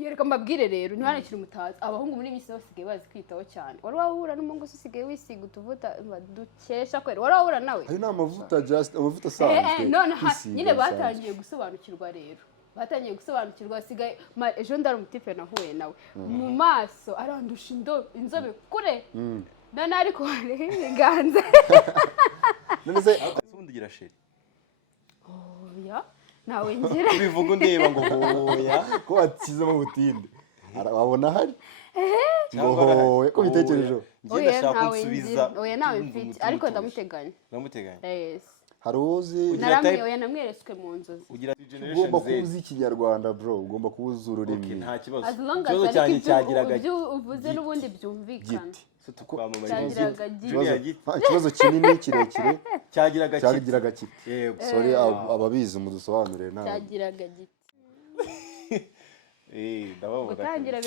yereka mbabwire rero ntihanekire umutazi abahungu muri bisi basigaye bazi kwitaho cyane wari wahura n'umuhungu usigaye wisiga utuvuta dukesha kwera wari wahura nawe ayo ni amavuta just amavuta asanzwe none nyine batangiye gusobanukirwa rero batangiye gusobanukirwa asigaye ejo ndari umutipe nahuye nawe mu maso arandusha inzobe kure none ariko hariho ibiganza none se ubundi gira sheri oya nawe ngira ubivuga undeba ngo hoya ko watizemo butinde wabona hari ngo ko bitekereje ngenda shaka kunsubiza oya nawe mfite ariko ndamuteganya yes hari uzi naramwe namwereswe mu nzozi ugira ugomba kuzi ikinyarwanda bro ugomba kuza ururimi nta kibazo as long as cyane cyagiraga uvuze n'ubundi byumvikana ikibazo kinini kirekire cyagiraga kiti yego sorry ababizi mudusobanurire nawe cyagiraga giti ndabavuga gutangira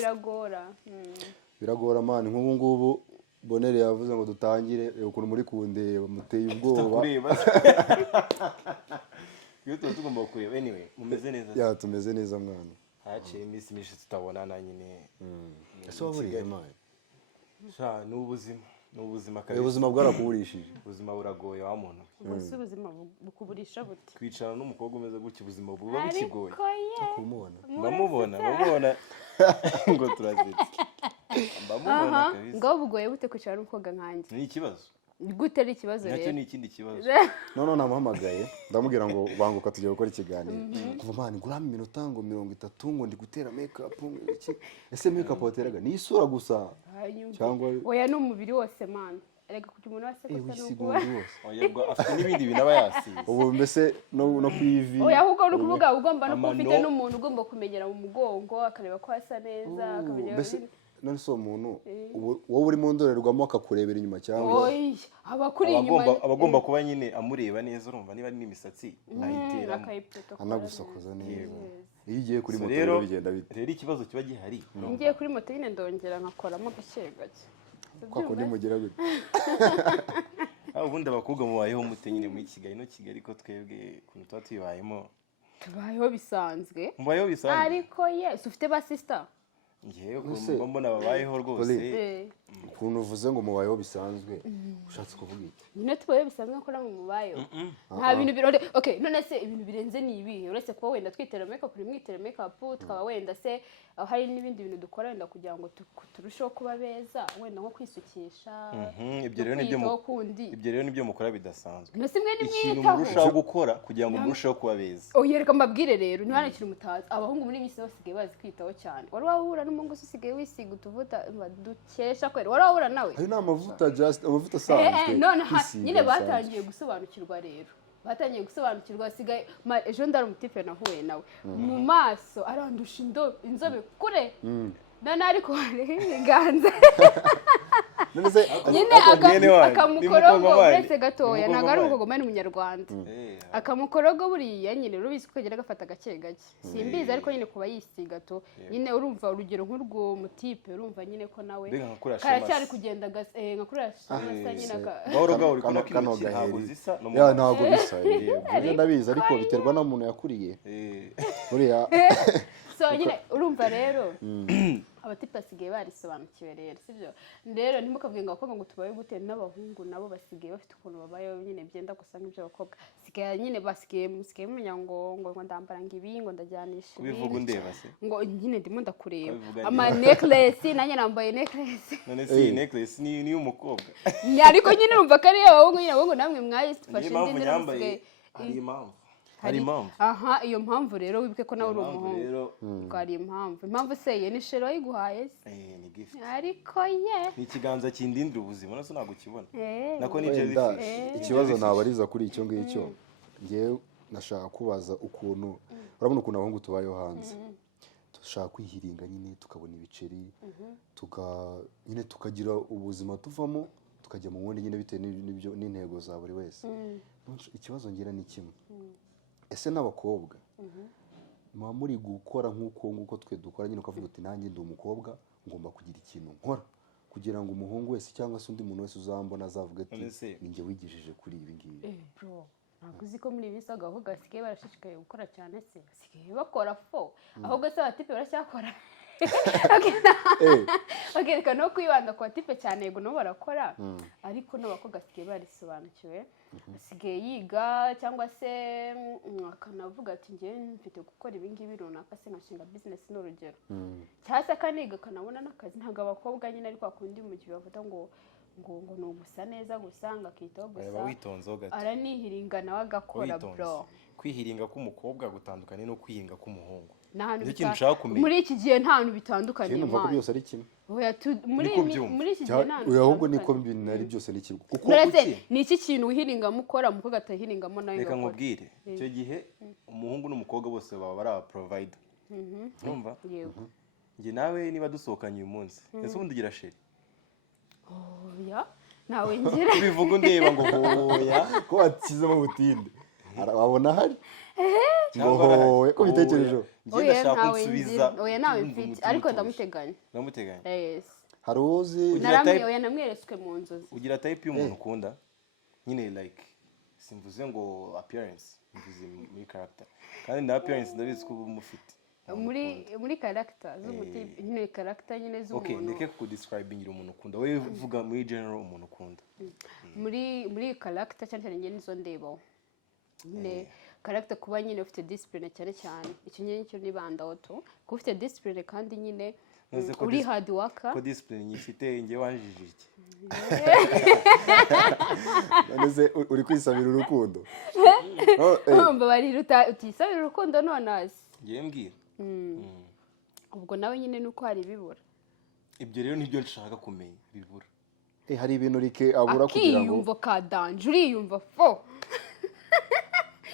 biragora man nk'ubu ngubu Bonere yavuze ngo dutangire ukuntu muri kundeba muteye ubwoba iyo tugomba kureba anyway mumeze neza ya tumeze neza mwana haciye iminsi myinshi tutabonana nyine ese waburiye imana ni ubuzima kabisa ubuzima bwarakuburishije ubuzima buragoye wa muntu ubuse ubuzima bukuburisha buti kwicara n'umukobwa umeze gutya ubuzima buba bukigoye kumubona ngo turazitse aha ngo bugoye bute kwicara n'umukobwa nkanjye ni ikibazo gute ari ikibazo rero nacyo ni ikindi kibazo none namuhamagaye ndamubwira ngo banguka tugiye gukora ikiganiro kuva mani nguramo iminota ngo 30 ngo ndi gutera make up iki ese make up wateraga ni isura gusa cyangwa oya n'umubiri wose man erega kugira umuntu wase gusa n'ubwo oya afite n'ibindi bintu aba yasize ubu mbese no kwivi oya ahubwo no kuvuga ugomba no kufite n'umuntu ugomba kumenyera mu mugongo akareba ko asa neza akamenya none so umuntu wowe uri mu ndorerwamo akakurebera inyuma cyangwa abakuri inyuma abagomba kuba nyine amureba neza urumva niba ari n'imisatsi nayitera anagusokoza neza iyo ugiye kuri moto rero bigenda bite rero ikibazo kiba gihari ngiye kuri moto nyine ndongera nkakoramo gake gake kwako ndimugera gute ubundi abakobwa mubayeho mute nyine muri Kigali no Kigali ko twebwe kuntu tuba tubayemo tubayeho bisanzwe mubayeho bisanzwe ariko yes ufite ba sister ngiye kumva mbona babayeho rwose ukuntu uvuze ngo mubayeho bisanzwe ushatse kuvuga iki nyine tubayeho bisanzwe ko namwe mubayeho nta bintu birore okay none se ibintu birenze ni ibihe uretse kuba wenda twitera make up mwitera make up tukaba wenda se hari n'ibindi bintu dukora wenda kugira ngo turusheho kuba beza wenda nko kwisukisha ibyo rero nibyo mukora bidasanzwe no simwe ikintu murushaho gukora kugira ngo murusheho kuba beza yereka mbabwire rero ntihanekire umutazi abahungu muri bisi basigaye bazi kwitaho cyane wari wahura n'umuhungu usigaye wisiga utuvuta dukesha kwera wari wahura nawe ayo ni amavuta just amavuta asanzwe none nyine batangiye gusobanukirwa rero batangiye gusobanukirwa asigaye ejo ndari umutipe nahuye nawe mu maso arandusha inzobe kure none ariko hariho ibiganza nyine akamukorogo uretse gatoya ntabwo ari umukogoma ni umunyarwanda akamukorogo buriya nyine rubizi ko kagera gafata gake gake simbizi ariko nyine kuba yisiga to nyine urumva urugero nk'urwo mutipe urumva nyine ko nawe karacyari kugenda nkakoresha nyine gahoro kuna kintu ntabwo zisa ntabwo bisa ndabizi ariko biterwa n'umuntu yakuriye buriya so nyine urumva rero abatipe basigaye barisobanukiwe rero sibyo rero ntimukavuge ngo abakobwa ngo tubaye gute n'abahungu nabo basigaye bafite ukuntu babayeho nyine byenda gusa nk'iby'abakobwa sigaye nyine basigaye mumenya ngo ndambara ngo ibi ngo ndajyanisha ibi ubivuga undeba se ngo nyine ndimo ndakureba ama necklace nanjye nambaye necklace none si necklace ni umukobwa ariko nyine urumva ko ari abahungu nyine abahungu namwe mwayifashe indi nzira hari impamvu aha iyo mpamvu rero wibuke ko nawe uri umuhungu ko hari impamvu se ni shero yiguhaye se ni gift ariko ni ikiganza kindindira ubuzima naso ntabwo kibona nako ni ikibazo nabariza kuri icyo ngicyo ngiye nashaka kubaza ukuntu urabona ukuntu abahungu tubayeho hanze dushaka kwihiringa nyine tukabona ibiceri nyine tukagira ubuzima tuvamo tukajya mu wundi nyine bitewe n'intego za buri wese ikibazo ngira ni kimwe ese n'abakobwa muba muri gukora nk'uko twe dukora nyine ukavuga uti nanjye ndi umukobwa ngomba kugira ikintu nkora kugira ngo umuhungu wese cyangwa se undi muntu wese uzambona azavuga ati ninjye wigishije kuri ibi ngibi ntabwo uzi ko muri iyi minsi abahungu basigaye barashishikaye gukora cyane se basigaye bakora fo ahubwo se abatipe baracyakora okay reka no kwibanda ku batipe cyane yego nabo barakora ariko n'abakobwa basigaye barisobanukiwe asigaye yiga cyangwa se akanavuga ati ngiye mfite gukora ibi ngibi runaka se nkashinga business n'urugero cyangwa se akaniga akanabona n'akazi ntabwo abakobwa nyine ariko akundi mu gihe bavuga ngo ni ugusa neza gusa ngo akitaho gusa aranihiringa nawe agakora bro kwihiringa k'umukobwa gutandukanye no kwihinga k'umuhungu muri iki gihe nta hantu bitandukanye numva ko byose ari kimwe muri iki gihe nta hantu ahubwo niko binari byose ni kimwe kuko ni iki kintu wihiringamo ukora umukobwa atahiringamo nawe reka nkubwire icyo gihe umuhungu n'umukobwa bose baba bari aba provider urumva njye nawe niba dusohokanye uyu munsi ese ubundi ugira sheri oya nawe ngira bivuga undeba ngo hoya ko bakizemo butinde wabona hari ngo ko bitekereje njye ndashaka kunsubiza oya nawe mfite ariko ndamuteganya yes hari uzi oya namwereswe mu nzozi ugira type y'umuntu ukunda nyine like simvuze ngo appearance mvuze muri character kandi na appearance ndabizi ko umufite muri character z'umutipe nyine character nyine z'umuntu okay ndeke ku describing umuntu ukunda wowe vuga muri general umuntu ukunda muri character cyane nyine nizo ndeba nyine character kuba nyine ufite discipline cyane cyane icyo nyine cyo nibandaho to kuba ufite discipline kandi nyine uri hard worker ko discipline nyifite ngiye wanjije iki neze uri kwisabira urukundo umva bari utisabira urukundo nonazi ngiye mbwira ubwo nawe nyine nuko hari bibura ibyo rero nibyo nshaka kumenya bibura hari ibintu rike abura kugira ngo akiyumva kadanje uriyumva fo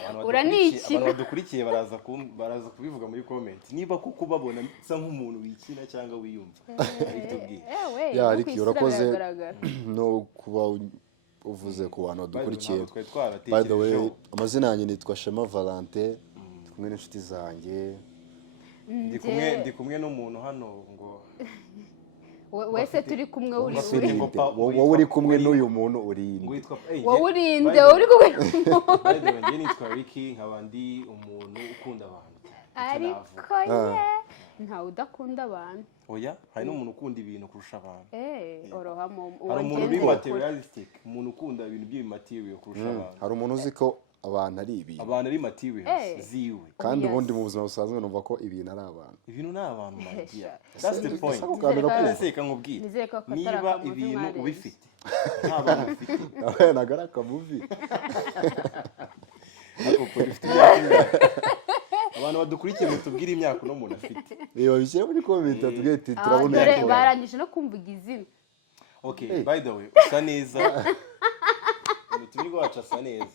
abantu badukurikiye baraza kubivuga muri comment niba kuko babona nsa nk'umuntu wikina cyangwa wiyumva ya ariko urakoze no kuba uvuze ku bantu badukurikiye by the way amazina yanjye nitwa Shema Valentin kumwe n'inshuti zanjye ndi kumwe n'umuntu hano ngo wese turi kumwe wowe uri kumwe n'uyu muntu urinde wowe urinde uri kumwe n'umuntu nitwa Ricky nkaba ndi umuntu ukunda abantu ariko ntawe udakunda abantu oya hari n'umuntu ukunda ibintu kurusha abantu orohamo hari umuntu uri materialistic umuntu ukunda ibintu by'ibimaterial kurusha abantu hari umuntu uzi ko abantu ari ibintu abantu ari materials ziwe kandi ubundi mu buzima busanzwe numva ko ibintu ari abantu ibintu ni abantu magia that's the point ndaseka nkubwira niba ibintu ubifite nta bantu ufite nawe nagara kamuvi abantu badukurikiye mutubwire imyaka uno muntu afite bishyira muri comment atubwire ati turabona dore barangije no kumvuga izina okay by the way usa neza turi gwaca asa neza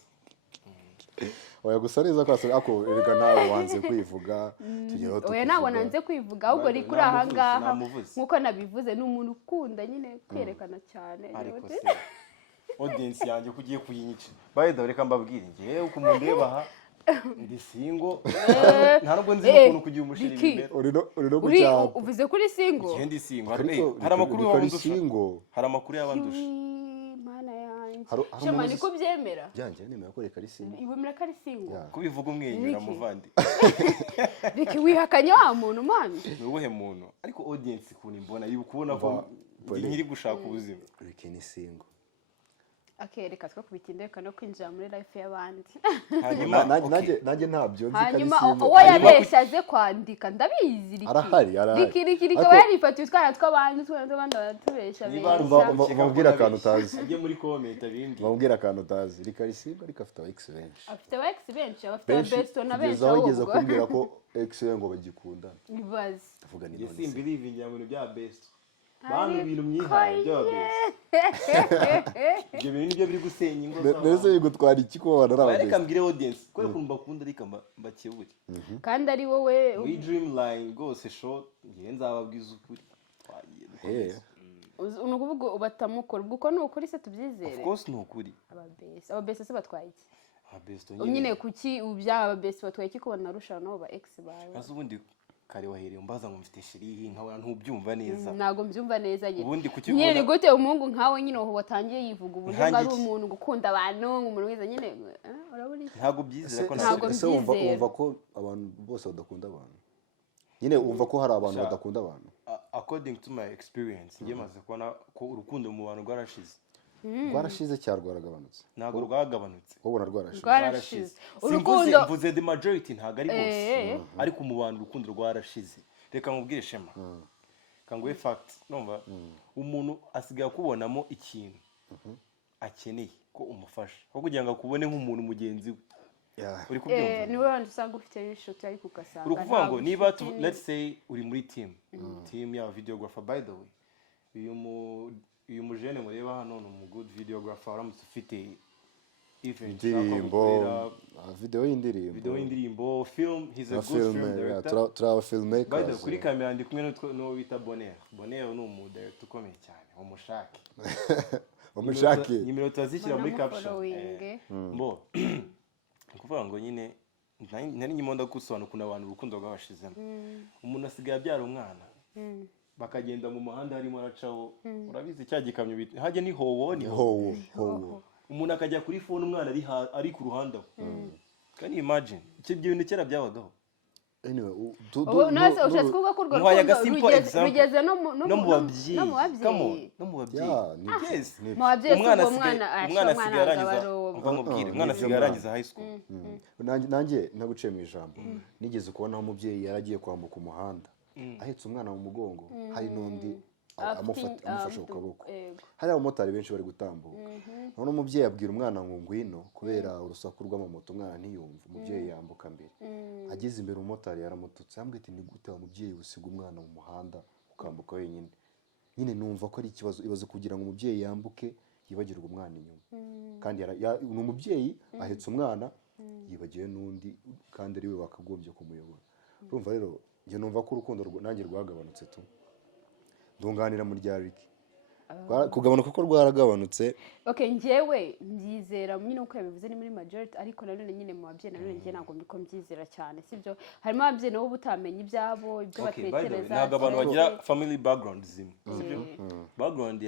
oya gusa neza kwasa ako erega nawe wanze kwivuga tugeraho tuvuga oya nawe nanze kwivuga ahubwo ri kuri aha ngaha nkuko nabivuze n'umuntu ukunda nyine kwerekana cyane ariko se audience yanjye kugiye kuyinyica by the way reka mbabwire ngiye uko mundeba aha ndi single nta nubwo nzi ukuntu kugira umushiri imbere uri no kucyapa uvuze kuri single ngiye ndi single hari amakuru y'abandusha hari amakuru y'abandusha Shema niko byemera byanjye nemera ko reka ari single ibumira ko ari single kubivuga umwenyura muvandi Riki wihakanye wa muntu mani nubuhe muntu ariko audience kuni mbona yibukubona ko nkiri gushaka ubuzima Riki ni single reka twa kubitindeka no kwinjira muri life y'abandi hanyuma nanjye ntabyo nzi hanyuma uwo yabeshaje kwandika ndabizi Riki ko yarifatiye utwana tw'abandi batubesha bamubwira akantu utazi ajye muri comment abindi bamubwira akantu utazi Riki ari single ariko afite ex benshi afite ex benshi afite best na benshi ahubwo ugeze kumbwira ko ex ngo bagikundana ibaze avuga ni none believe in mu bya best bantu ibintu myihaye byo ibyo bintu nibyo biri gusenya ingo zabo nese bigutwara iki ko bana ari reka mbwire audience ko kumba kunda ariko mbakebure kandi ari wowe we dreamline gose short ngiye nzababwiza ukuri twagiye unukuvuga ubatamukora ubwo ni ukuri se tubyizere of course ni ukuri ababese se batwaye iki nyine kuki ubyaba ababese batwaye iki kubona narusha no ba ex bawe azubundi kare wahereye umbaza ngo mfite shiri nkawe ntubyumva neza nago mbyumva neza nyine ubundi kukibona nyine gute umuhungu nkawe nyine aho watangiye yivuga uburyo ari umuntu gukunda abantu umuntu wiza nyine uraburi ntago byizera ko ntago byizera wumva ko abantu bose badakunda abantu nyine wumva ko hari abantu badakunda abantu according to my experience njye maze kubona ko urukundo mu bantu rwarashize cyangwa rwaragabanutse ntabwo rwagabanutse ubona rwarashize rwarashize urukundo mvuze the majority ntabwo ari bose ariko mu bantu urukundo rwarashize reka nkubwire Shema kanguhe fact numva umuntu asigaye akubonamo ikintu akeneye ko umufasha aho kugira ngo akubone nk'umuntu mugenzi we uri kubyumva niwe wandi usanga ufite n'inshuti ariko ugasanga uri kuvuga ngo niba let's say uri muri team ya videographer by the way uyu mujene mureba hano ni umu good videographer uramutse ufite indirimbo video y'indirimbo film he's a good film director turaba filmmakers by the way kuri kamera ndi kumwe n'uwo bita Bonheur ni umu director ukomeye cyane umushake iminota zishyira muri caption mbo kuvuga ngo nyine nari nyimo ndagusobanura ukuntu abantu urukundo rwabashizemo umuntu asigaye abyara umwana bakagenda mu muhanda harimo aracaho urabizi cya gikamyo hajye ni howo umuntu akajya kuri phone umwana ari ku ruhanda can you imagine icyo bintu kera byabagaho anyway naze ushaka kuvuga ko urwo rugeze no mu babyeyi umwana asigaye arangiza high school nanjye naguciye mu ijambo nigeze kubona aho umubyeyi yaragiye kwambuka umuhanda ahetse umwana mu mugongo hari n'undi amufashe ku kaboko hari abamotari benshi bari gutambuka none umubyeyi abwira umwana ngo ngwino kubera urusaku rw'amamoto umwana ntiyumva umubyeyi yambuka mbere ageze imbere umumotari yaramututse yambwiye ati ni gute wa mubyeyi usiga umwana mu muhanda ukambuka wenyine nyine numva ko ari ikibazo ibaze kugira ngo umubyeyi yambuke yibagirwa umwana inyuma kandi ni umubyeyi ahetse umwana yibagiwe n'undi kandi ari we bakagombye kumuyobora urumva rero njye numva ko urukundo nanjye rwagabanutse tu ndunganira muri rya Ricky kugabanuka ko rwaragabanutse njyewe mbyizera nyine uko yabivuze ni muri majority ariko nanone nyine mu babyeyi nanone njye ntabwo mbiko mbyizera cyane sibyo harimo ababyeyi nabo butamenya ibyabo ibyo batekereza ntabwo abantu bagira family background zimwe sibyo background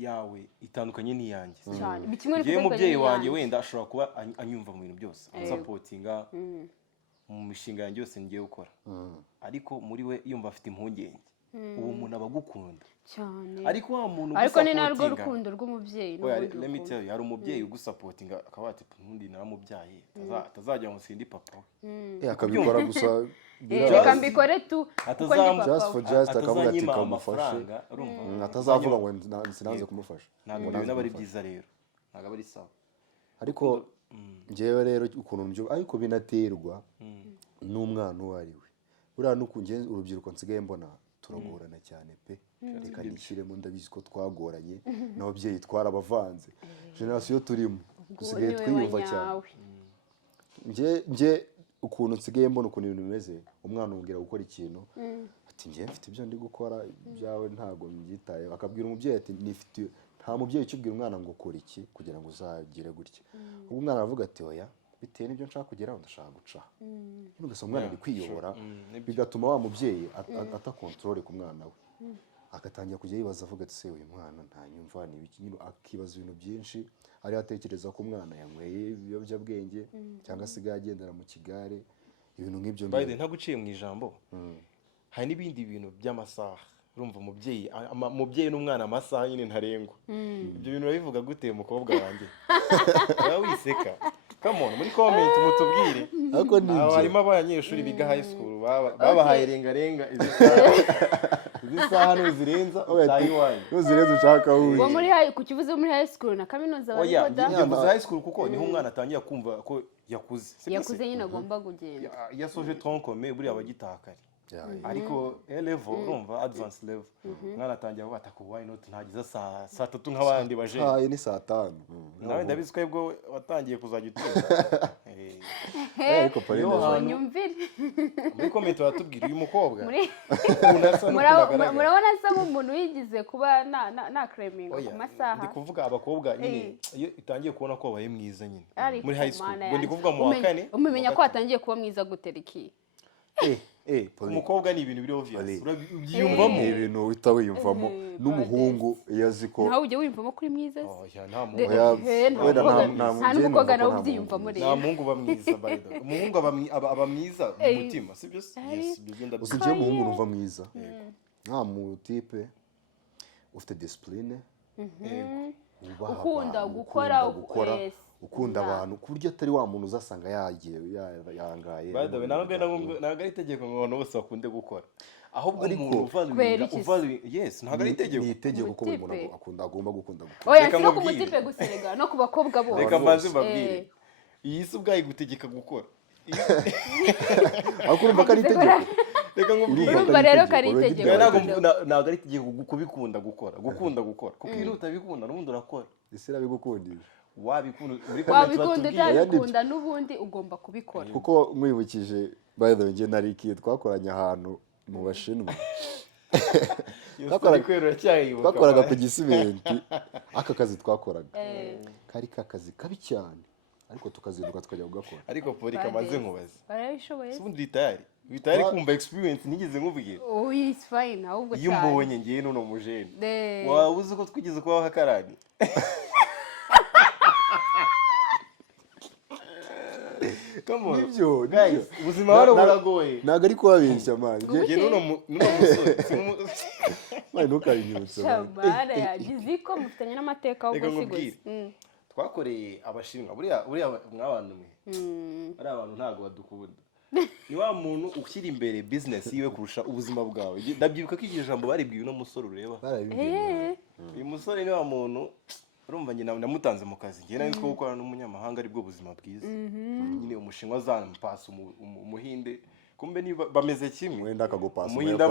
yawe itandukanye n'iyanjye njyewe umubyeyi wanjye wenda ashobora kuba anyumva mu bintu byose supportinga mu mishinga yanjye yose ngiye gukora ariko muri we yumva afite impungenge uwo muntu abagukunda cyane ariko wa muntu ariko ni narwo rukundo rw'umubyeyi let me tell you hari umubyeyi ugusapotinga akaba ati ntundi naramubyaye atazajya mu sindi papa akabikora gusa reka mbikore tu just for just akavuga ati kamufashe atazavuga ngo sinanze kumufasha ntabwo ibintu aba ari byiza rero ntabwo aba ari sawa ariko njyewe rero ukuntu mbyo ariko binaterwa n'umwana uwo ari we buriya n'ukunge urubyiruko nsigaye mbona turagorana cyane pe reka nishyiremo ndabizi ko twagoranye n'ababyeyi twarabavanze generasiyo turimo dusigaye twiyumva cyane njye ukuntu nsigaye mbona ukuntu ibintu bimeze umwana umubwira gukora ikintu ati njye mfite ibyo ndi gukora ibyawe ntabwo mbyitayeho akabwira umubyeyi ati nta mubyeyi ukibwira umwana ngo ukora iki kugira ngo uzagire gutya ubwo umwana aravuga ati oya bitewe n'ibyo nshaka kugeraho ndashaka guca ugasanga umwana ari kwiyobora bigatuma wa mubyeyi atakontorore ku mwana we agatangira kujya yibaza avuga ati se uyu mwana ntanyumva ni ibiki nyine akibaza ibintu byinshi ari atekereza ko umwana yanyweye ibiyobyabwenge cyangwa asigaye agendera mu kigare ibintu nk'ibyo by the ntaguciye mu ijambo hari n'ibindi bintu by'amasaha urumva umubyeyi n'umwana amasaha nyine ntarengwa ibyo bintu urabivuga gute umukobwa wanjye aba wiseka come on muri comment mutubwire harimo abanyeshuri biga high school babahaye rengarenga izi saha nuzirenza utayiwaye nuzirenza ushaka wuye wo muri ku kivuze muri high school na kaminuza bariko da yavuze high school kuko niho umwana atangiye kumva ko yakuze nyine agomba kugenda yasoje troncome buri abagitakari ariko level urumva advanced level mwana atangiye avuga ati why not ntagiza saa 3 nk'abandi baje ni saa 5 nawe ndabizi ko ubwo watangiye kuzajya utinda ariko parene nyumvire muri comment watubwira uyu mukobwa murabona se umuntu yigize kuba na claiming ku masaha ndi kuvuga abakobwa nyine iyo itangiye kubona ko babaye mwiza nyine muri high school ngo ndi kuvuga mu wa kane umenya ko atangiye kuba mwiza guteriki umukobwa ni ibintu biri obvious ubyiyumvamo ni ibintu uhita wiyumvamo n'umuhungu iyo azi ko nawe ujya wiyumvamo kuri mwiza nta n'umukobwa nawe ubyiyumvamo rero nta muhungu uba mwiza by the way umuhungu aba mwiza mu mutima sibyo usigiye umuhungu numva mwiza nta mutipe ufite discipline ukunda gukora ukunda abantu ku buryo atari wa muntu uzasanga yagiye yangaye ntabwo ari itegeko ngo abantu bose bakunde gukora ahubwo umuntu uvaluye yes ntabwo ari itegeko ni itegeko ko buri muntu agomba gukunda gukora oya si no ku mutipe guserega no ku bakobwa bose reka mbanze mbabwire iyi si ubwayo igutegeka gukora ariko urumva ko ari itegeko reka nkubwire urumva rero ko ari itegeko ntabwo ari itegeko kubikunda gukora kuko iyo utabikunda n'ubundi urakora ese irabigukundisha wabikunda utabikunda n'ubundi ugomba kubikora kuko mwibukije by the way njye na Ricky twakoranye ahantu mu Bashinwa twakoraga ku Gisimenti aka kazi twakoraga kari kakazi kabi cyane ariko tukazinduka tukajya kugakora ariko poli kamaze nkubaza barabishoboye ubundi bitari kumva experience nigeze nkubwira it's fine ahubwo iyo mbonye ngiye none umujene waba uzi ko twigeze kubaho akarani nibyo ubuzima hano buragoye ntabwo ari kubabeshya mani ngiye none musore mani ntukabinyutse shamara yagize ko mufitanye n'amateka ahubwo siguze twakoreye abashinwa buriya mwabantu mwe ari abantu ntabwo badukunda ni wa muntu ushyira imbere business yiwe kurusha ubuzima bwawe ndabyibuka ko iryo jambo baribwiye uno musore ureba uyu musore ni wa muntu urumva njye namutanze mu kazi njye nari nzi ko gukorana n'umunyamahanga aribwo buzima bwiza nyine umushinwa azampasa umuhinde kumbe niba bameze kimwe wenda akagupasa umuhinde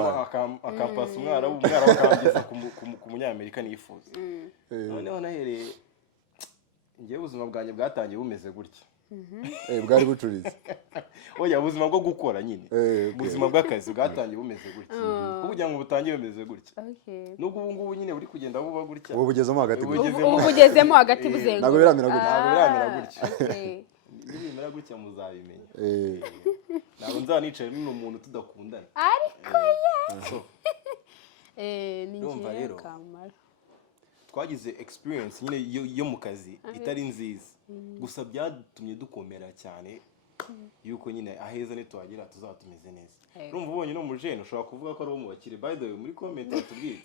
akampasa umwarabu akangeza ku munyamerika nifuza noneho nahereye njyewe ubuzima bwanjye bwatangiye bumeze gutya bwari bucuritse oya ubuzima bwo gukora nyine ubuzima bw'akazi bwatangiye bumeze gutya kugira ngo butangire bumeze gutya nubwo ubu ngubu nyine buri kugenda buba gutya ubu bugezemo hagati ubu bugezemo hagati buzenguruka ntabwo biramera gutya ntabwo biramera gutya nibimera gutya muzabimenya ntabwo nzanicaye n'uno muntu tudakundana ariko ni ngiye kamara twagize experience nyine yo mu kazi itari nziza gusa byatumye dukomera cyane yuko nyine aheza nituhagira tuzaba tumeze neza urumva ubonye no mujene ushobora kuvuga ko ari uwo mu bakire by the way muri comment batubwire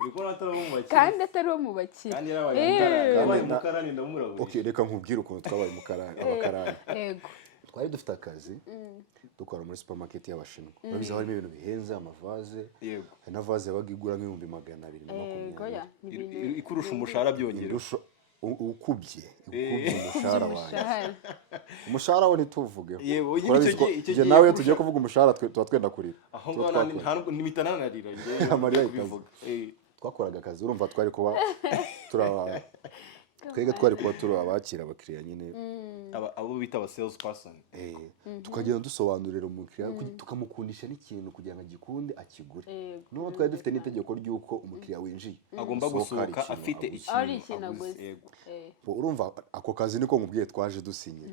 uri ko atari uwo mu bakire kandi atari uwo mu bakire kandi yabaye mukarani ndamurabura okay reka nkubwire ukuntu twabaye abakarani yego twari dufite akazi dukora muri supermarket y'Abashinwa babizi harimo ibintu bihenze amavaze yego hari na vaze yabaga igura $220 ikurusha umushahara byongera ukubye umushahara wanjye umushahara wo ntituvugeho icyo nawe tugiye kuvuga umushahara tuba twenda kurira aho ngaho nimitananarira twakoraga akazi urumva twari kuba twebwe twari kuba turi abakira abakiriya nyine abo bita aba sales person tukagenda dusobanurira umukiriya tukamukundisha n'ikintu kugira ngo agikunde akigure n'ubu twari dufite n'itegeko ry'uko umukiriya winjiye agomba gusohoka afite ikintu aguze urumva ako kazi niko mubwiye twaje dusinye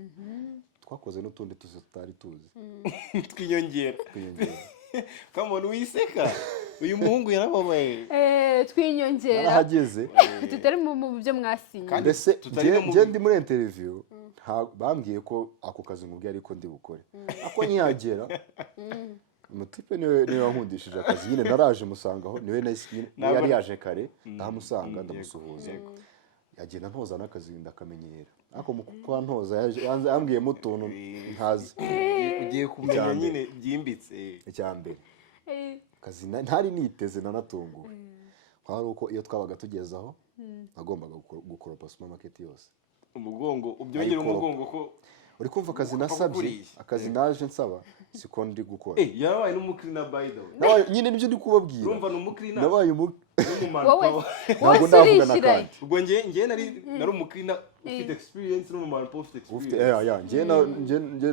twakoze n'utundi tuzi tutari tuzi twinyongera kamone wiseka uyu muhungu yarababaye twinyongera narahageze tutari mu byo mwasinye ndetse njye ndi muri interview bambwiye ko ako kazi mubwiye ariko ndi bukore ako nyihagera umutipe niwe wankundishije akazi nyine naraje musangaho niwe yari yaje kare ndahamusanga ndamusuhuza yagenda ntoza n'akazi ndakamenyera ariko mu kuba ntoza yambwiyemo utuntu ntazi ugiye kumenya nyine byimbitse icyambere akazi ntari niteze nanatunguwe kwari uko iyo twabaga tugezaho nagombaga gukoropa supermarket yose umugongo ubyongera umugongo ko uri kumva akazi nasabye akazi naje nsaba siko ndi gukora yarabaye n'umukirina by the way nyine nibyo ndi kubabwira urumva n'umukirina nabaye wowe ntabwo ndavuga nakandi ubwo njye nari umukirina ufite experience n'umumaro ufite experience njye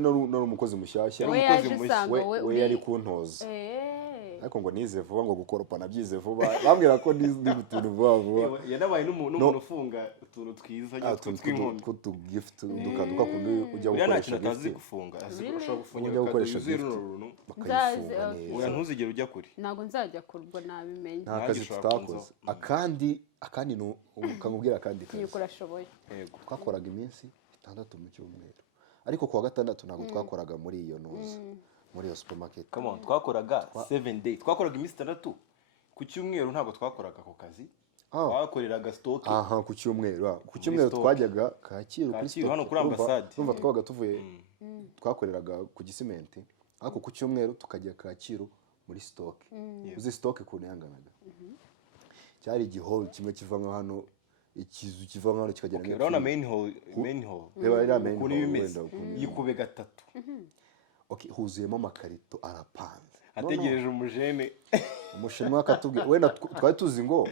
nari umukozi mushyashya we yaje usanga we yari kuntoza ariko ngo nize vuba ngo gukoropa nabyize vuba bambwira ko nize utuntu vuba yanabaye n'umuntu ufunga utuntu twiza tw'inkono tw'utugift dukaduka kundi ujya gukoresha gift gufunga ashobora gufunga ujya gukoresha gift bakayifunga neza ntuzigere ujya kure ntabwo nzajya kurwa nabimenye nta kazi tutakoze akandi no ukamubwira akandi kazi yuko urashoboye yego twakoraga iminsi 6 mu cyumweru ariko kuwa gatandatu ntabwo twakoraga muri iyo ntuza muri iyo supermarket come on twakoraga 7 days twakoraga iminsi 6 ku cyumweru ntabwo twakoraga ako kazi twakoreraga stock ku cyumweru twajyaga Kacyiru kuri stock hano kuri ambassade urumva twabaga tuvuye twakoreraga ku gisimenti ariko ku cyumweru tukajya Kacyiru muri stock uzi stock ukuntu yanganaga cyari igiholo kimwe kivamo hano ikizu kivamo hano kikagera okay, urabona main hall ukuntu bimeze yikube 3 okay huzuyemo amakarito arapanze ategereje umujene umushinwa akatubwira wenda twari tuzi ngo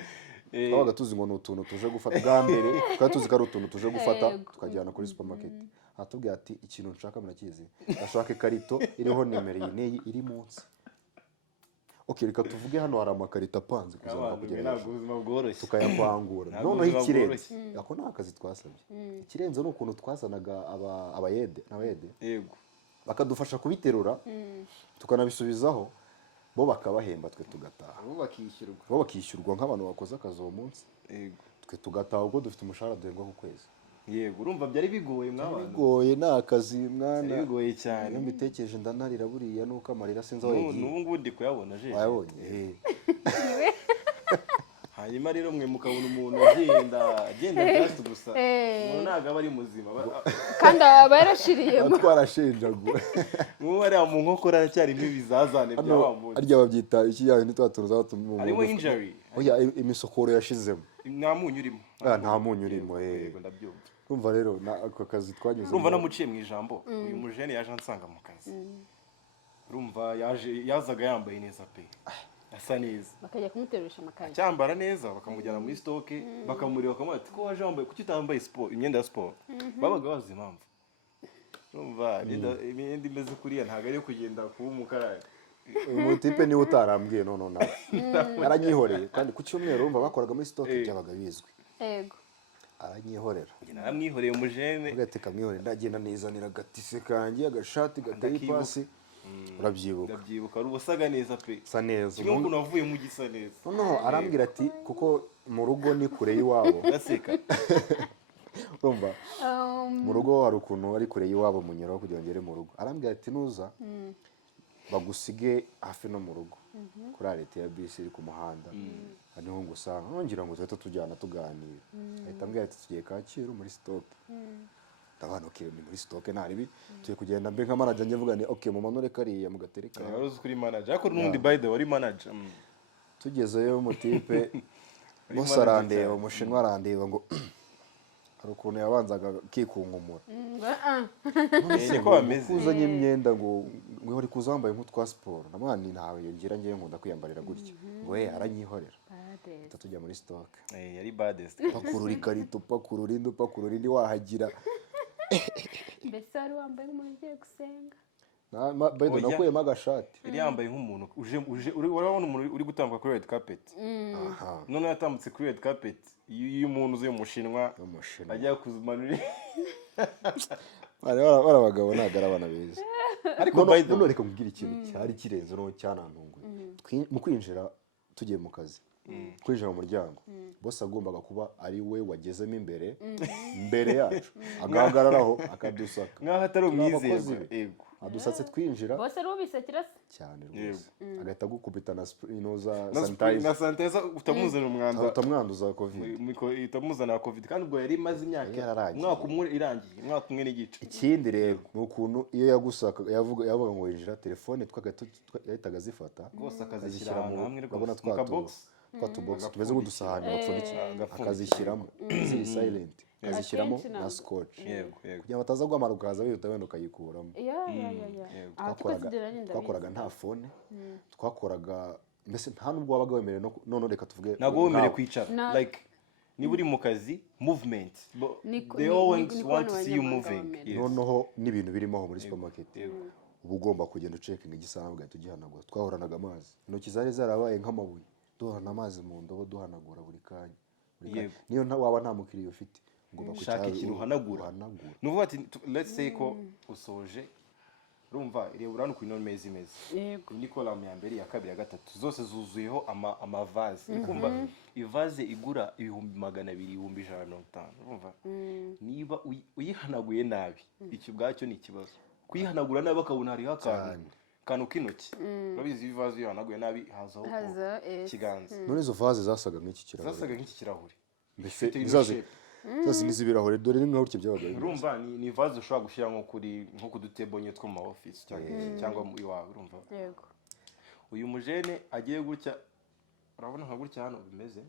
twabaga tuzi ngo ni utuntu tuje gufata bwa mbere twari tuzi ko ari utuntu tuje gufata tukajyana kuri supermarket atubwira ati ikintu nshaka murakizi ndashaka ikarito iriho nimero iyi n'iyi iri munsi okay reka tuvuge hano hari amakarito apanze kuzana kugera ntabwo ubuzima bworoshye tukayakwangura noneho ikirenze ako nta kazi twasabye ikirenze ni ukuntu twazanaga abayede yego bakadufasha kubiterura tukanabisubizaho bo bakabahemba twe tugataha bo bakishyurwa nk'abantu bakoze akazi uwo munsi yego twe tugataha ubwo dufite umushahara duhembwa ku kwezi yego urumva byari bigoye mw'abantu bigoye nta kazi mwana bigoye cyane iyo mbitekereje ndanarira buriya nuko amarira sinzi aho yagiye n'ubu ngubu ndi kuyabona je wayabonye hanyuma rero mwe mukabona umuntu agenda just gusa umuntu ntabwo aba ari muzima kandi aba yarashiriyemo twarashenjaguwe nk'ubu ariya mu nkokora aracyarimo ibizazane by'abambuzi arya babyita ikijyanye n'itwa tuntu zatuma harimo injury oya imisokoro yashizemo nta munyu urimo nta munyu urimo yego ndabyumva urumva rero ako kazi twanyuze urumva namuciye mu ijambo uyu mujene yaje ansanga mu kazi urumva yazaga yambaye neza pe asa neza bakajya kumuterurisha amakara cyambara neza bakamujyana muri stock bakamureba bakamubwira ati ko waje wambaye kuki utambaye imyenda ya sport babaga bazi impamvu urumva imyenda imeze kuriya ntabwo ari kugenda kuba umukara umutipe niwe utarambwiye none nawe aranyihoreye kandi ku cyumweru urumva bakoraga muri stock byabaga bizwi yego aranyihorera naramwihoreye umujene ugahita kamwihorera ndagenda nizanira agatise kanjye agashati gateye ipasi urabyibuka ubusaga neza pe sa neza kimwe ukuntu wavuye mu gisa neza noneho arambwira ati kuko mu rugo ni kure y'iwabo gaseka urumva mu rugo hari ukuntu ari kure y'iwabo munyuraho kugira ngo ngere mu rugo arambwira ati nuza bagusige hafi no mu rugo kuri arete ya bisi iri ku muhanda niho ngusanga nongera ngo tuhita tujyana tuganira ahita ambwira ati tugiye Kacyiru muri stock ndabana okay ni muri stock ntaribi tuye kugenda mbe nka manager njye mvuga ni okay mu manure kariya mu gatereka yaruzi kuri manager ariko n'undi by the way manager tugezeyo umutipe bose arandeba umushinwa arandeba ngo hari ukuntu yabanzaga kikunkumura ko bameze kuzanye imyenda ngo uri kuza wambaye nk'utwa siporo namwani ntawe yongera ngiye nkunda kwiyambarira gutya ngo aranyihorera tujya muri stock yari baddest pakurura ikarito pakurura indi wahagira mbese wari wambaye nk'umuntu ugiye gusenga baydo nakuyemo agashati yari yambaye nk'umuntu urabona umuntu uri gutambuka kuri red carpet none yatambutse kuri red carpet iyo umuntu uzi umushinwa ajya kuzumanura bari abagabo ntabwo ari abana beza ariko baydo none reka nkubwire ikintu cyari kirenze no cyanantunguye mu kwinjira tugiye mu kazi kwinjira mu muryango bose agombaga kuba ari we wagezemo imbere yacu agahagararaho akadusaka nk'aho atari umwizerwa yego adusatse twinjira bose ari ubisekera se cyane rwose agahita agukubita na sanitizer utamuzanira umwanda utamwanduza covid utamuzanira covid kandi ubwo yari imaze imyaka umwaka umwe irangiye umwaka umwe n'igice ikindi rero ni ukuntu iyo yagusaka yavuga ngo winjira telefone yahitaga azifata rwose akazishyira ahantu hamwe rwose twa tubox tumeze nk'udusahani bapfundikira akazishyiramo ziri silent akazishyiramo na scotch kugira ngo bataza guhamara ukaza wihuta wenda ukayikuramo twakoraga nta phone twakoraga mbese nta nubwo wabaga wemerewe none reka tuvuge ntabwo wemerewe kwicara like niba uri mu kazi movement they always want to see you moving noneho n'ibintu birimo aho muri supermarket uba ugomba kugenda ucekinga igisahani ugahita ugihanagura. Twahoranaga amazi, intoki zari zarabaye nk'amabuye, duhorana amazi mu ndobo duhanagura buri kanya. Niyo waba nta mukiriya ufite ugomba gushaka ikintu uhanagura. Ni ukuvuga ati let's say ko usoje, urumva reba urabona ukuntu ino meza imeze, ni kolamu ya mbere, iya kabiri, ya gatatu, zose zuzuyeho amavaze. Ukumva ivaze igura 200,000, 150,000. Urumva niba uyihanaguye nabi, iki ubwacyo ni ikibazo. Kuyihanagura nabi akabona hariho akantu k'intoki, urabizi ivaze iyo hanaguye nabi hazaho ikiganza. None izo vaze zasaga nk'iki kirahure, mbese zose n'izibirahure, dore ni nk'aho byabaga. Urumva ni vaze ushobora gushyira nko ku dutebonye two mu ma office cyangwa mu iwawe. Urumva uyu mujene agiye gutya, urabona nka gutya hano bimeze,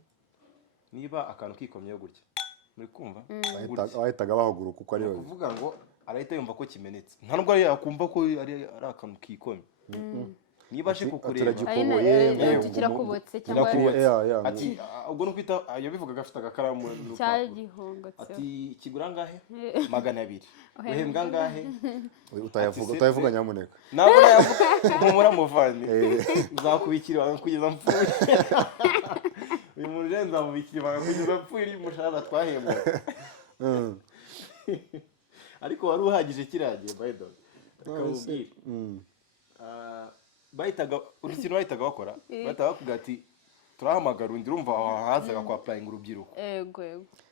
niba akantu kikomyeho gutya, muri kumva bahitaga bahaguruka uko ari yo kuvuga ngo arahita yumva ko kimenetse, nta nubwo yakumva ko ari akantu kikomye. Niba aje kukureba kirakubotse cyangwa ati ubwo no kwita yabivugaga afite agakaramu cyagihongotse, ati kigura ngahe 200, uhembwa ngahe, utayavuga nyamuneka, ntabwo nayavuga ntumura muvane, uzakubikira abantu kugeza mpfuye. Uyu muntu rero nzamubikira abantu kugeza mpfuye, umushahara twahembwa. Ariko wari uhagije kiragiye by the way. Bahitaga urukino bahitaga bakora, bahitaga bakubwira ati turahamagara undi. Urumva hazaga kwa applying urubyiruko,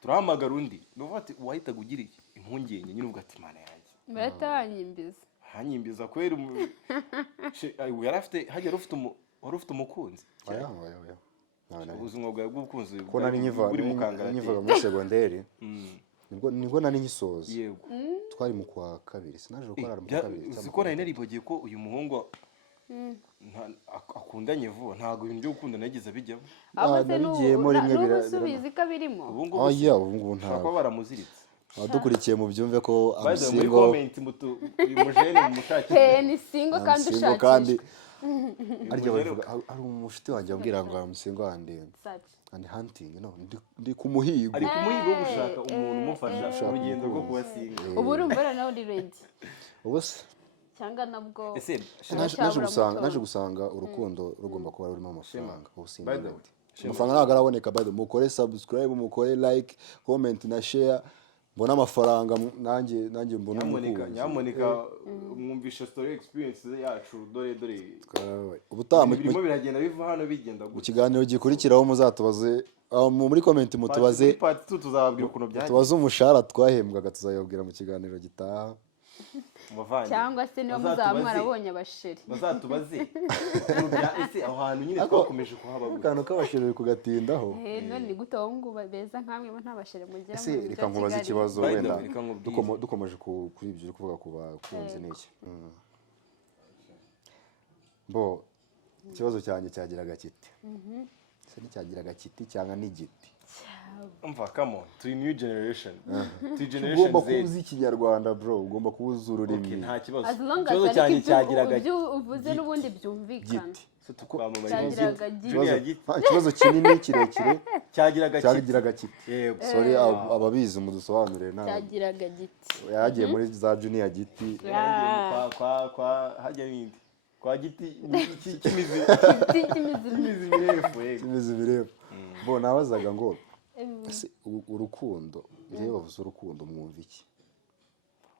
turahamagara undi. Nuvuga ati wahitaga ugira impungenge nyine, uvuga ati mana yanjye hanyimbiza kwera yari afite wari ufite umukunzi. Ubuzima bwawe bw'ubukunzi ko nari nyiva muri segonderi, nibwo nari nyisoza. Twari mu kwa kabiri, sinaje gukora mu kwa kabiri. Uziko nari naribagiye ko uyu muhungu akundanye vuba, ntabwo ibintu byo gukunda nagize bijyamo. Nabigiyemo rimwe birasubiza ikabirimo. Ubu ntabwo ko baramuziritse. Abadukurikiye mu byumve ko muri comment uyu mujene mumushakire ni single kandi ushakishwa. Ari umushuti wanjye wambwira ngo amusingo and hunting, ndi kumuhigo. Ari kumuhigo wo gushaka umuntu umufasha urugendo rwo kubasinga. Ubu urumva nawe uri ready. Ubuse cyangwa nabwo naje gusanga urukundo rugomba kuba rurimo amafaranga. Amafaranga ntabwo araboneka. Mukore subscribe, mukore like, comment na share, mbona amafaranga nanjye mbona umukunzi. Nyamuneka mwumvisha story experience yacu, dore ubutaha birimo biragenda biva hano bigenda mu kiganiro gikurikiraho muzatubaze muri comment mutubaze part 2 tuzababwira ukuntu byaje, tubaze umushahara twahembwaga tuzayabwira mu kiganiro gitaha. Cyangwa se niba muzaba mwarabonye abasheri bazatubaze ese aho hantu nyine twakomeje kuhaba akantu k'abasheri kugatindaho. None gute aho ngo beza nkamwe mo ntabasheri mugira mu gihe reka nkubaze ikibazo wenda dukomeje kuri ibyo uri kuvuga ku bakunzi n'iki. Ikibazo cyanjye cyagiraga kiti, se nticyagiraga kiti cyangwa n'igiti. Umva come on, to new generation. Ugomba kuzi ikinyarwanda bro, ugomba kubuza ururimi. Nta kibazo. Ikibazo cyanjye cyagiraga uvuze n'ubundi byumvikana. Ikibazo kinini kirekire cyagiraga kiti. Sorry ababizi mudusobanurire nawe. Cyagiraga giti. Yagiye muri za junior giti. Kwa hajya nindi. Kwa giti kimizi mirefu. Bo nabazaga ngo urukundo, njyewe bavuze urukundo mwumva iki?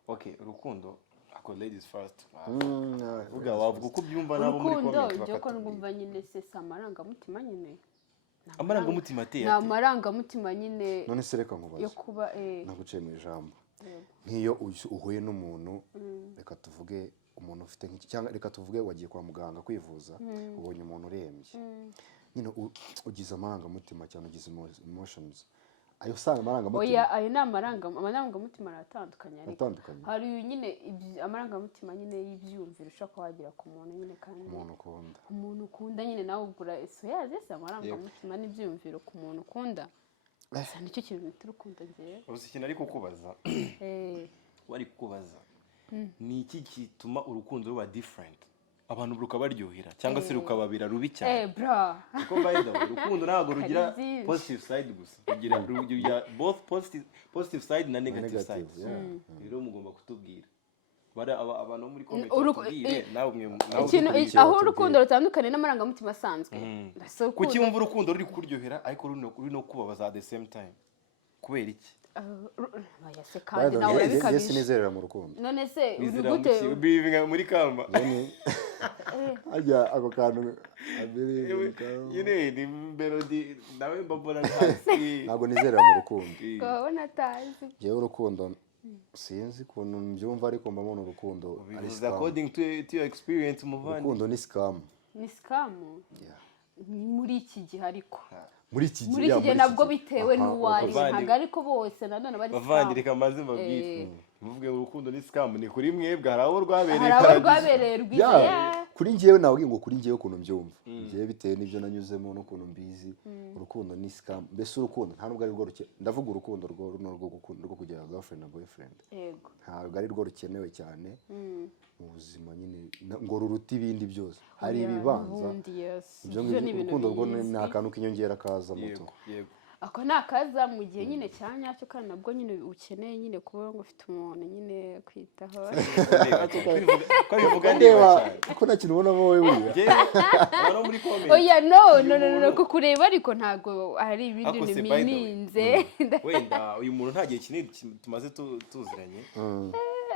Okay, urukundo ako ladies first. Wavuga uko byumva nabo muri comment bakatubwira. Urukundo ko ngumva nyine se amarangamutima nyine. Amarangamutima ateye. Na amarangamutima nyine. None se reka nkubaza. Yo kuba naguciye mu ijambo. Nk'iyo uhuye n'umuntu, reka tuvuge umuntu ufite nk'iki, cyangwa reka tuvuge wagiye kwa muganga kwivuza, ubonye umuntu urembye. Nyine ugize amarangamutima cyane, ugize emotions. Ayo usanga amarangamutima. Ayo ni amarangamutima aratandukanye. Hari nyine amarangamutima nyine y'ibyumviro ushaka wagira ku muntu nyine, kandi umuntu ukunda nyine nawe ugura eso yaze amarangamutima n'ibyumviro ku muntu ukunda. Gusa nicyo kintu turukundo ngiye. Uzi ikintu ari kukubaza. Wari kukubaza. Ni iki gituma urukundo ruba different? Abantu rukabaryohera cyangwa se rukababira rubi cyane. Bro. Kuko bayida urukundo ntabwo rugira positive side gusa. Rugira both positive side na negative side. Rero mugomba kutubwira. abantu muri comment batubwire aho urukundo rutandukanye n'amarangamutima asanzwe kuki wumva urukundo ruri kuryohera ariko ruri no kubabaza at the same time kubera iki kandi nawe urabikabije sinizerera mu rukundo none se gute bivinga muri kamba ajya ako kantu yine ni melody nawe mbabona ntasi ntabwo nizerera mu rukundo ukabona atazi jewe urukundo sinzi ukuntu mbyumva ariko mbabona urukundo ari according to your experience muvandi urukundo ni scam muri iki gihe ariko muri iki gihe nabwo bitewe n'uwari ntabwo ariko bose nanone bari bavandire kamaze babwite muvuge urukundo ni scam ni kuri mwebwe haraho rwabereye rwiza kuri njyewe nabwiye ngo kuri njyewe ukuntu mbyumva njyewe bitewe n'ibyo nanyuzemo n'ukuntu mbizi urukundo ni scam mbese urukundo nta nubwo ari rwo ndavuga urukundo rwo kugira girlfriend na boyfriend ntabwo ari rwo rukenewe cyane mu buzima nyine ngo ruruta ibindi byose hari ibibanza urukundo rwo ni akantu k'inyongera kaza muto ako ni akaza mu gihe nyine cya nyacyo kandi nabwo nyine ukeneye nyine kuba ngo ufite umuntu nyine kwitaho ko bivuga ndeba ko nta kintu ubonamo wowe buriya oya no kukureba ariko ntabwo hari ibindi bininze wenda uyu muntu nta gihe kinini tumaze tuziranye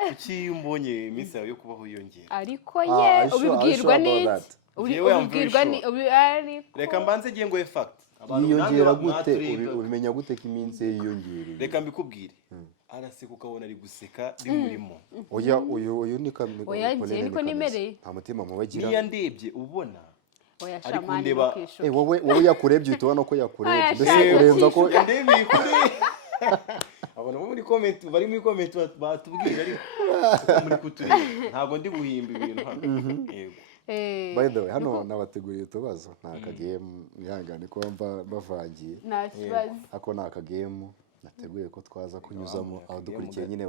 kuki umbonye iminsi yawe yo kubaho yiyongera ariko ye ubibwirwa n'iki ubibwirwa ni reka mbanze ngiye ngo fact yiyongera gute ubimenya gute ko iminsi ye yiyongereye reka mbikubwire araseka ukabona ari guseka rimurimo oya uyu ni kamwe oya njye niko nimereye nta mutima mubagira niya ndebye ubona oya ari shamani kundeba wowe yakurebye uhita ubona ko yakurebye mbese kurenza ko ndebye kuri abona muri comment bari muri comment batubwira ariko muri kutureba ntabwo ndi guhimba ibintu hano yego by the way hano nabateguriye utubazo nta kagame ihangane ko bavangiye nta kibazo ako ni akagame nateguye ko twaza kunyuzamo abadukurikiye nyine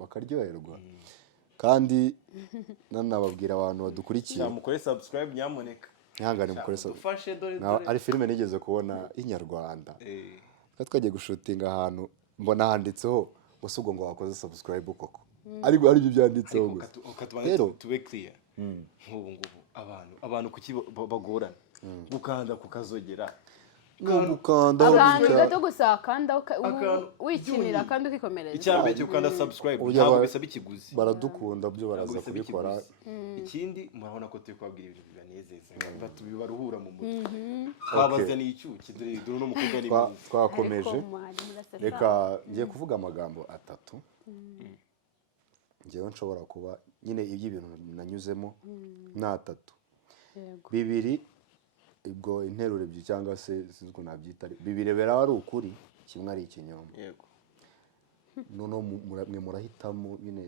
bakaryoherwa kandi nanababwira abantu badukurikiye mukore subscribe nyamuneka ihangane mukore subscribe ari filime nigeze kubona inyarwanda twagiye gushutinga ahantu mbona handitseho gusa ubwo ngo wakoze subscribe koko ariko ari byo byanditseho gusa rero tube clear nk'ubu ngubu abantu kuki bagorana gukanda kukazogera abantu gato gusa kanda wikinira kandi ukikomereza icyambere cyo kanda subscribe ntabwo bisaba ikiguzi baradukunda byo baraza kubikora ikindi murabona ko turi kubabwira ibintu bibanezeza baruhura mu mutwe twabaza n'icyuki dore no mukobwa ni twakomeje reka ngiye kuvuga amagambo atatu njyewe nshobora kuba nyine iby'ibintu nanyuzemo ni atatu bibiri ubwo interuro ebyiri cyangwa se sinzi uko nabyita bibiri bera ari ukuri kimwe ari ikinyoma yego noneho mwe murahitamo nyine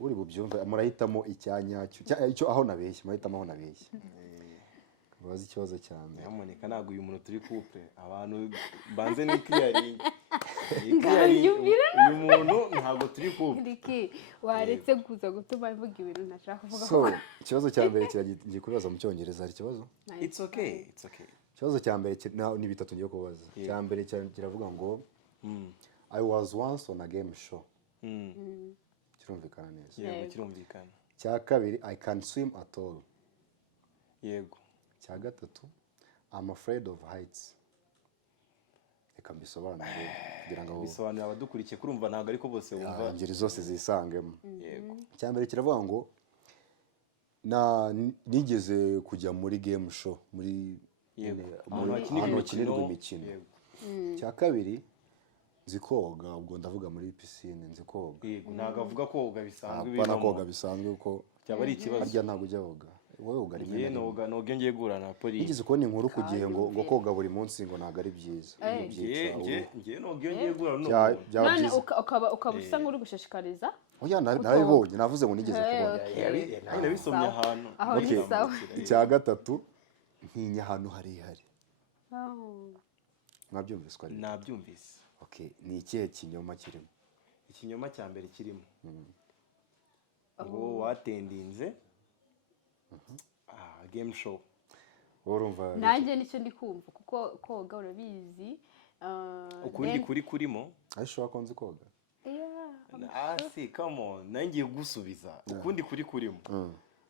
uri bubyumve murahitamo icyo aho nabeshye murahitamo aho nabeshye bazi ikibazo cyane nyamuneka ntabwo uyu muntu turi couple abantu banze ni uyu muntu ntabwo turi couple waretse kuza gutuma mvuga ibintu ntashaka kuvuga so ikibazo cya mbere kiragiye kubaza mu cyongereza hari ikibazo it's okay ikibazo cya mbere ni bitatu ngiye kubaza cya mbere kiravuga ngo I was once on a game show kirumvikana neza yego kirumvikana cya kabiri I can swim at all yego cya gatatu I'm afraid of heights reka mbisobanure kugira ngo bisobanurira abadukurikiye kurumva ntabwo ariko bose bumva ingeri zose zisangemo yego cya mbere kiravuga ngo nigeze kujya muri game show muri ahantu hakinirwa imikino cya kabiri nzi koga ubwo ndavuga muri pisine nzi koga yego ntabwo avuga koga bisanzwe bibamo koga bisanzwe uko cyaba ari ikibazo harya ntabwo ujya woga wowe woga rimwe noga ngiye gura na polisi nigeze kubona inkuru ku gihe ngo koga buri munsi ngo ntabwo ari byiza ngiye noga ngiye gura none ukaba usa nk'uri gushishikariza oya narabibonye navuze ngo nigeze kubona nabisomye ahantu aho ni sawa icya gatatu ntinya ahantu harehare mwabyumvise ko ari nabyumvise okay ni ikihe kinyoma kirimo ikinyoma cya mbere kirimo ngo watendinze game show urumva nanjye nicyo ndi kumva kuko koga urabizi ukundi kuri kurimo ariko wakonze koga si come on nangiye gusubiza ukundi kuri kurimo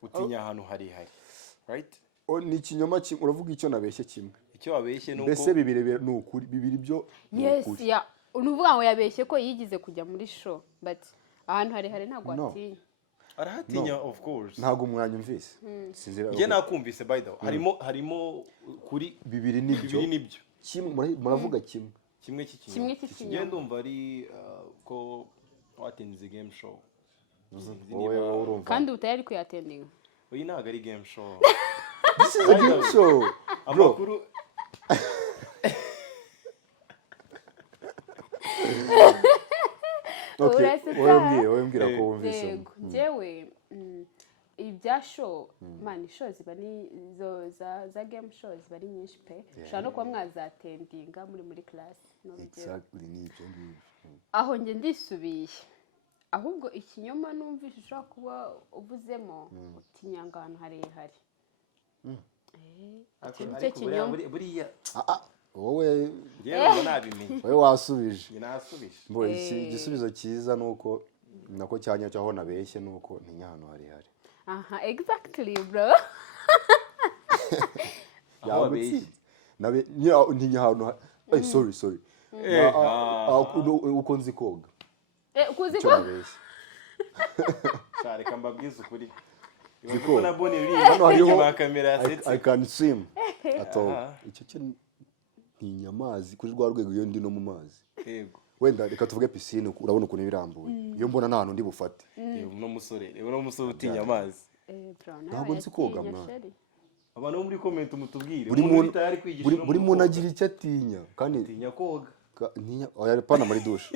utinya ahantu harihari right ni ikinyoma kimwe uravuga icyo nabeshye kimwe icyo wabeshye nuko mbese bibiri ni ukuri bibiri byo yes ya unuvuga ngo yabeshye ko yigize kujya muri show but ahantu harihari ntabwo atinya arahatinya of course ntabwo umwanya umvise sinzira njye nakumvise by the way harimo kuri bibiri nibyo kimwe muravuga kimwe cy'ikinyoma njye ndumva ari ko watinze game show kandi utayari kuyatendinga uyu ntabwo ari game show this is a game show amakuru wowe mbwira ko wumvise njyewe ibya show man show ziba ni za game show ziba ari nyinshi pe ushobora no kuba mwazatendinga muri class aho njye ndisubiye ahubwo ikinyoma numvise ushobora kuba uvuzemo utinyanga ahantu harehare icyo kinyoma buriya wowe nabimenye wowe wasubije nasubije igisubizo cyiza nuko nako cyanya cyaho nabeshye nuko ntinya ahantu harehare aha exactly bro yabeshye ntinya ahantu sorry uko nzi koga ukuzi ko reka mbabwize ukuri Ziko. na bone uri hano hariho ba kamera yasetse I can swim icyo cyo ntinya amazi kuri rwa rwego iyo ndi no mu mazi yego wenda reka tuvuge piscine urabona ukuntu birambuye iyo mbona nta hantu ndi bufate no musore utinya amazi ntabwo nzi koga mwana abantu bo muri comment mutubwire buri muntu agira icyo atinya kandi atinya koga oya pana muri douche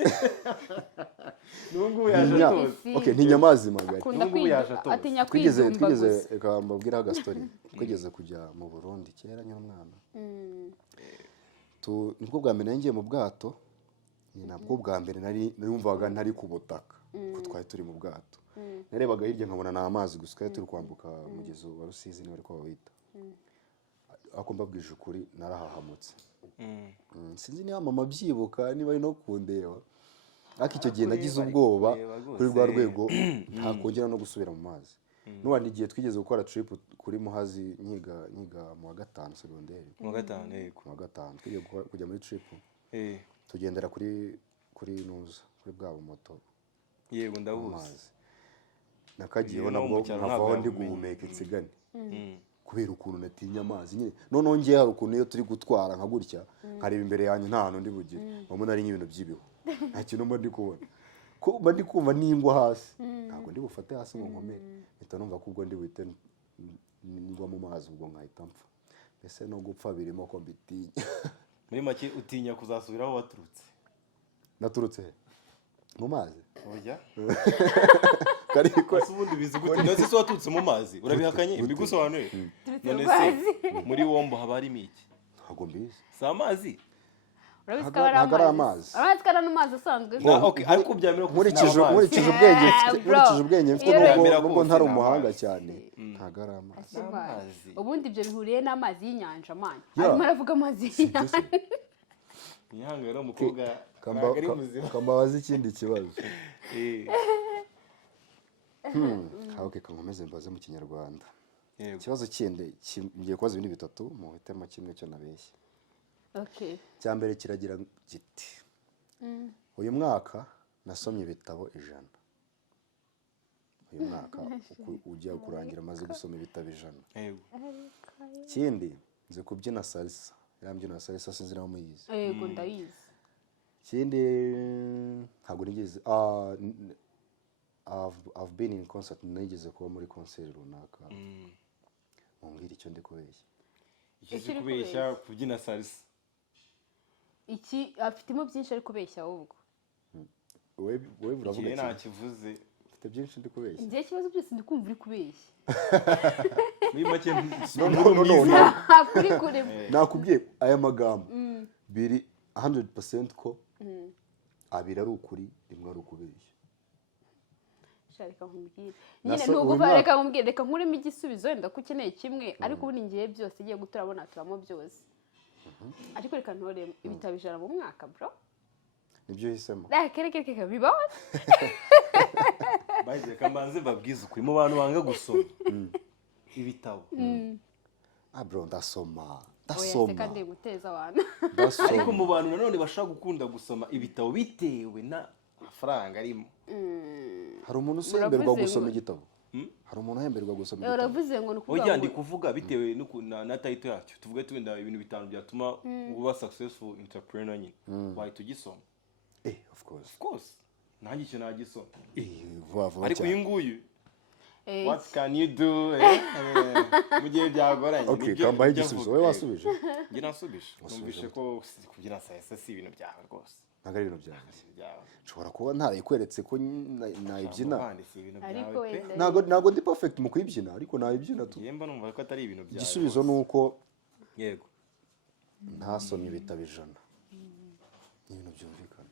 nungu yaje toze okay ntinya amazi magari nungu yaje toze atinya kwizumba twigeze reka mbabwira aga story twigeze kujya mu Burundi kera nyine umwana nibwo bwa mbere ngiye mu bwato ni nabwo bwa mbere numvaga ntari ku butaka ko twari turi mu bwato narebaga hirya nkabona na amazi gusa twari turi kwambuka umugezi wa Rusizi niba ariko bawita ako mbabwije ukuri narahahamutse sinzi niba mama byibuka niba ari no kundeba ariko icyo gihe nagize ubwoba kuri rwa rwego ntakongera no gusubira mu mazi n'ubundi igihe twigeze gukora trip kuri Muhazi nyiga mu wa gatanu secondaire mu wa gatanu twigiye kujya muri trip tugendera kuri nuza kuri bwa moto yego ndabuzi nakagiyeho nabwo nkavaho ndi guhumeka insigane kubera ukuntu natinya amazi nyine noneho ngiye hari ukuntu iyo turi gutwara nka gutya nkareba imbere yanjye nta hantu ndi bugire mbona ari nk'ibintu by'ibihu nta kintu mba ndi kubona mba ndi kumva ningwa hasi ntabwo ndi bufate hasi ngo nkomere mpita numva ko ubwo ndi buhite ningwa mu mazi ubwo nkahita mpfa mbese no gupfa birimo ko mbitinya muri make utinya kuzasubiraho waturutse naturutse mu mazi oya kariko ubundi bizi gute nose so watutse mu mazi urabihakanye imigusobanure none se muri wombo haba harimo iki ntabwo mbizi si amazi urabizi ko ari amazi urabizi ko ari amazi asanzwe okay ariko byamera nkurikije ubwenge mfite nubwo ntari umuhanga cyane ntabwo ari amazi ubundi ibyo bihuriye n'amazi y'inyanja mani arimo aravuga amazi y'inyanja nyanga rero umukobwa ari muzima kambabaza ikindi kibazo okay kankomeze mbaze mu kinyarwanda ikibazo kindi ngiye kubaza ibindi bitatu mu hitemo kimwe cyo nabeshye okay cyambere kiragira giti uyu mwaka nasomye ibitabo 100 uyu mwaka ujya kurangira maze gusoma ibitabo 100 yego kindi nze kubyina salsa yarambyina salsa sinzira muyizi yego ndayizi kindi ntabwo nigeze I've been in concert nigeze kuba muri concert runaka mumbwira icyo ndi kubeshya iki kubeshya kubyina salsa iki afitemo byinshi ari kubeshya ahubwo wewe uravuga iki nta kivuze mfite byinshi ndi kubeshya ngiye kibazo byose ndi kumva uri kubeshya muri make kuri nakubwiye aya magambo biri 100% ko abiri ari ukuri rimwe ari ukubeshya reka nkubwire nyine ntuguva reka nkubwire reka nkuremo igisubizo wenda ko ukeneye kimwe ariko ubundi ngiye byose igiye guturabona turamo byose ariko reka ntoremo ibitabo 100 mu mwaka bro nibyo uhisemo kere bibaho bayize kambanze babwiza ukuri mu bantu banga gusoma ibitabo bro ndasoma kandi guteza abantu ariko mu bantu nanone bashaka gukunda gusoma ibitabo bitewe na amafaranga arimo hari umuntu usemberwa gusoma igitabo hari umuntu uhemberwa gusoma igitabo uravuze ngo nukuvuga oya ndi kuvuga bitewe na title yacyo tuvuge twenda ibintu bitanu byatuma uba successful entrepreneur nyine wahita ugisoma of course nanjye icyo nagisoma vuba ariko uyu nguyu what can you do mu gihe byagoranye okay kambaye igisubizo wowe wasubije njye nasubije numvishe ko kugira sayese si ibintu byawe rwose ntabwo ari ibintu byawe nshobora kuba ntarayikweretse ko nayibyina ntabwo ndi perfect mu kuyibyina ariko nayibyina tu yemba numva ko atari ibintu byawe igisubizo ni uko yego ntasomye ibitabo 100 ni ibintu byumvikana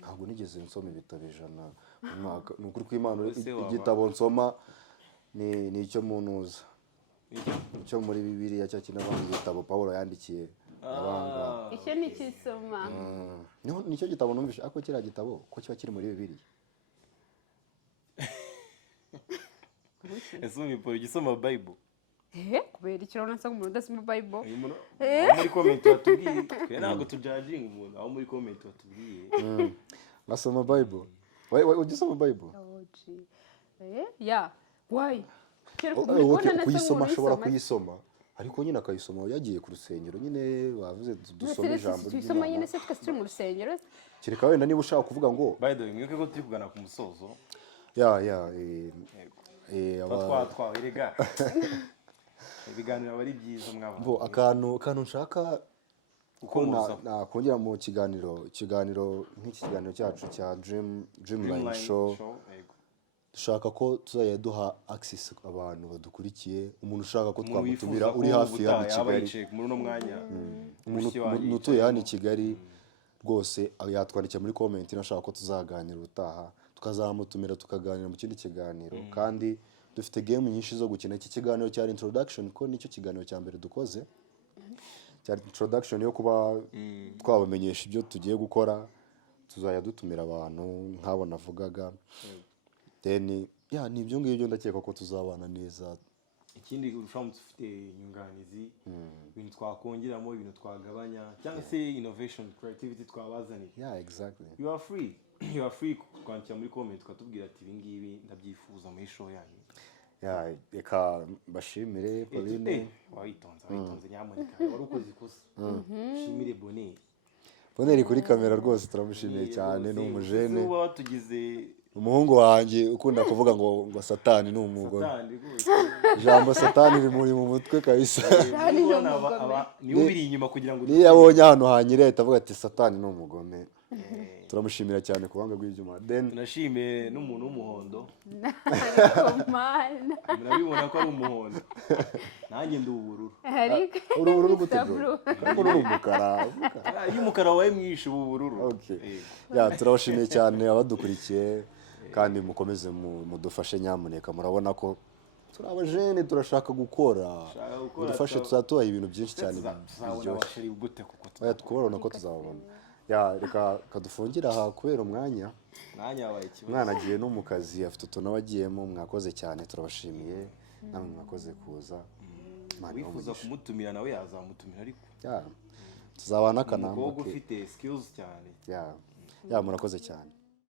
ntabwo nigeze nsoma ibitabo 100 mu mwaka ni ukuri kw'Imana igitabo nsoma ni icyo munuza icyo muri Bibiliya cya kinabanga igitabo Paulo yandikiye abanga icyo ni kisoma nicyo gitabo numvishe ako kira gitabo ko kiba kiri muri Bibiliya esumi por gisoma Bible kubera icyo urabona nsanga umuntu udasoma Bible muri comment watubwiye ntabwo tujudging umuntu aho muri comment watubwiye nasoma Bible ugisoma Bible why kuyisoma ashobora kuyisoma ariko nyine akayisoma yagiye ku rusengero nyine bavuze dusome ijambo ry'Imana nyine se twese mu rusengero kireka wenda niba ushaka kuvuga ngo by the way mwibuke ko turi kugana ku musozo twirega ibiganiro bari byiza mwaba akantu nshaka uko nakongera mu kiganiro nk'iki kiganiro cyacu cya Dreamline Show dushaka ko tuzajya duha access abantu badukurikiye umuntu ushaka ko twamutumira uri hafi hano i Kigali umuntu utuye hano i Kigali rwose yatwandikira muri comment nashaka ko tuzaganira ubutaha tukazamutumira tukaganira mu kindi kiganiro kandi dufite game nyinshi zo gukina. Iki kiganiro cyari introduction ko nicyo kiganiro cya mbere dukoze, cyari introduction yo kuba twabamenyesha ibyo tugiye gukora. Tuzajya dutumira abantu nk'abo navugaga, then ni ibyo ngibyo ndakeka ko tuzabana neza. Ikindi urushaho ufite inyunganizi, ibintu twakongeramo, ibintu twagabanya, cyangwa se innovation, creativity twabazanira. Exactly. You are free kwandikira muri comment ukatubwira ati ibi ngibi ndabyifuza muri show yanyu. Reka bashimire Pauline. Wayitonze nyamuneka, wari ukoze ikosa. Shimire Boneri kuri kamera rwose turamushimiye cyane, ni umujene. Uba watugize umuhungu wanjye ukunda kuvuga ngo satani ni umugome. Ijambo satani rimuri mu mutwe kabisa. Ni ubiri inyuma kugira ngo niyo yabonye hano hanyire ahita ati satani ni umugome. Turamushimira cyane kubanga rw'ibyuma. Then tunashimiye n'umuntu w'umuhondo. Murabibona ko ari umuhondo. Nanjye ndi ubururu. Ubururu gutebro. Uri umukara. Iyo umukara wawe mwishe ubururu. Okay. Turabashimiye cyane abadukurikiye kandi mukomeze mudufashe nyamuneka. Murabona ko turabajene turashaka gukora. Mudufashe tuzatuha ibintu byinshi cyane biryoshye. Tukubona ko tuzabona. Reka kadufungira aha kubera umwanya wabaye ikibazo. Mwana agiye no mu kazi afite utuntu wagiyemo. Mwakoze cyane, turabashimiye namwe mwakoze kuza. Wifuza kumutumira nawe yazamutumira ariko tuzabana akanama. Umukobwa ufite skills cyane. Murakoze cyane.